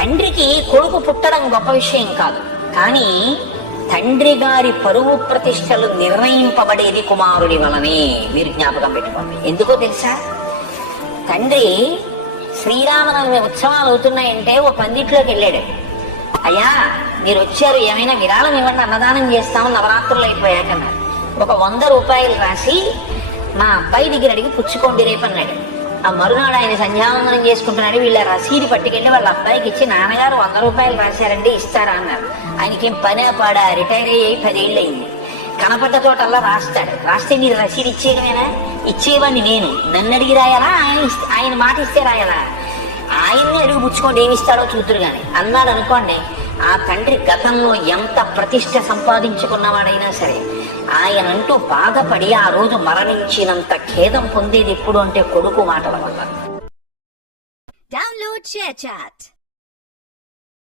తండ్రికి కొడుకు పుట్టడం గొప్ప విషయం కాదు, కానీ తండ్రి గారి పరువు ప్రతిష్టలు నిర్ణయింపబడేది కుమారుడి వలనే. మీరు జ్ఞాపకం పెట్టుకోండి. ఎందుకో తెలుసా? తండ్రి శ్రీరామనవమి ఉత్సవాలు అవుతున్నాయంటే ఓ పందిట్లోకి వెళ్ళాడు. అయ్యా మీరు వచ్చారు, ఏమైనా విరాళం ఇవ్వండి, అన్నదానం చేస్తాము నవరాత్రులు అయిపోయాకన్నారు. ఒక 100 రూపాయలు రాసి మా అబ్బాయి దగ్గర అడిగి పుచ్చుకోండి రేపు అన్నాడు. ఆ మరునాడు ఆయన సంధ్యావందనం చేసుకుంటున్నాడు. వీళ్ళ రసీదు పట్టుకెళ్ళి వాళ్ళ అబ్బాయికి ఇచ్చి, నాన్నగారు 100 రూపాయలు రాశారండి ఇస్తారా అన్నారు. ఆయనకేం పనే పాడా, రిటైర్ అయ్యి 10 ఏళ్ళు అయింది. కనపడ్డ చోటల్లా రాస్తాడు. రాస్తే మీరు రసీదు ఇచ్చేయడమేనా? ఇచ్చేవాడిని నేను, నన్ను అడిగి రాయాలా? ఆయన మాట ఇస్తే రాయాలా? ఆయన్ని అడుగు పుచ్చుకోండి, ఏమిస్తాడో చూతురు గాని అన్నాడు అనుకోండి. ఆ తండ్రి గతంలో ఎంత ప్రతిష్ట సంపాదించుకున్నవాడైనా సరే ఆయనంటూ బాధపడి ఆ రోజు మరణించినంత ఖేదం పొందేది ఎప్పుడు అంటే కొడుకు మాటల వల్ల. Download ShareChat.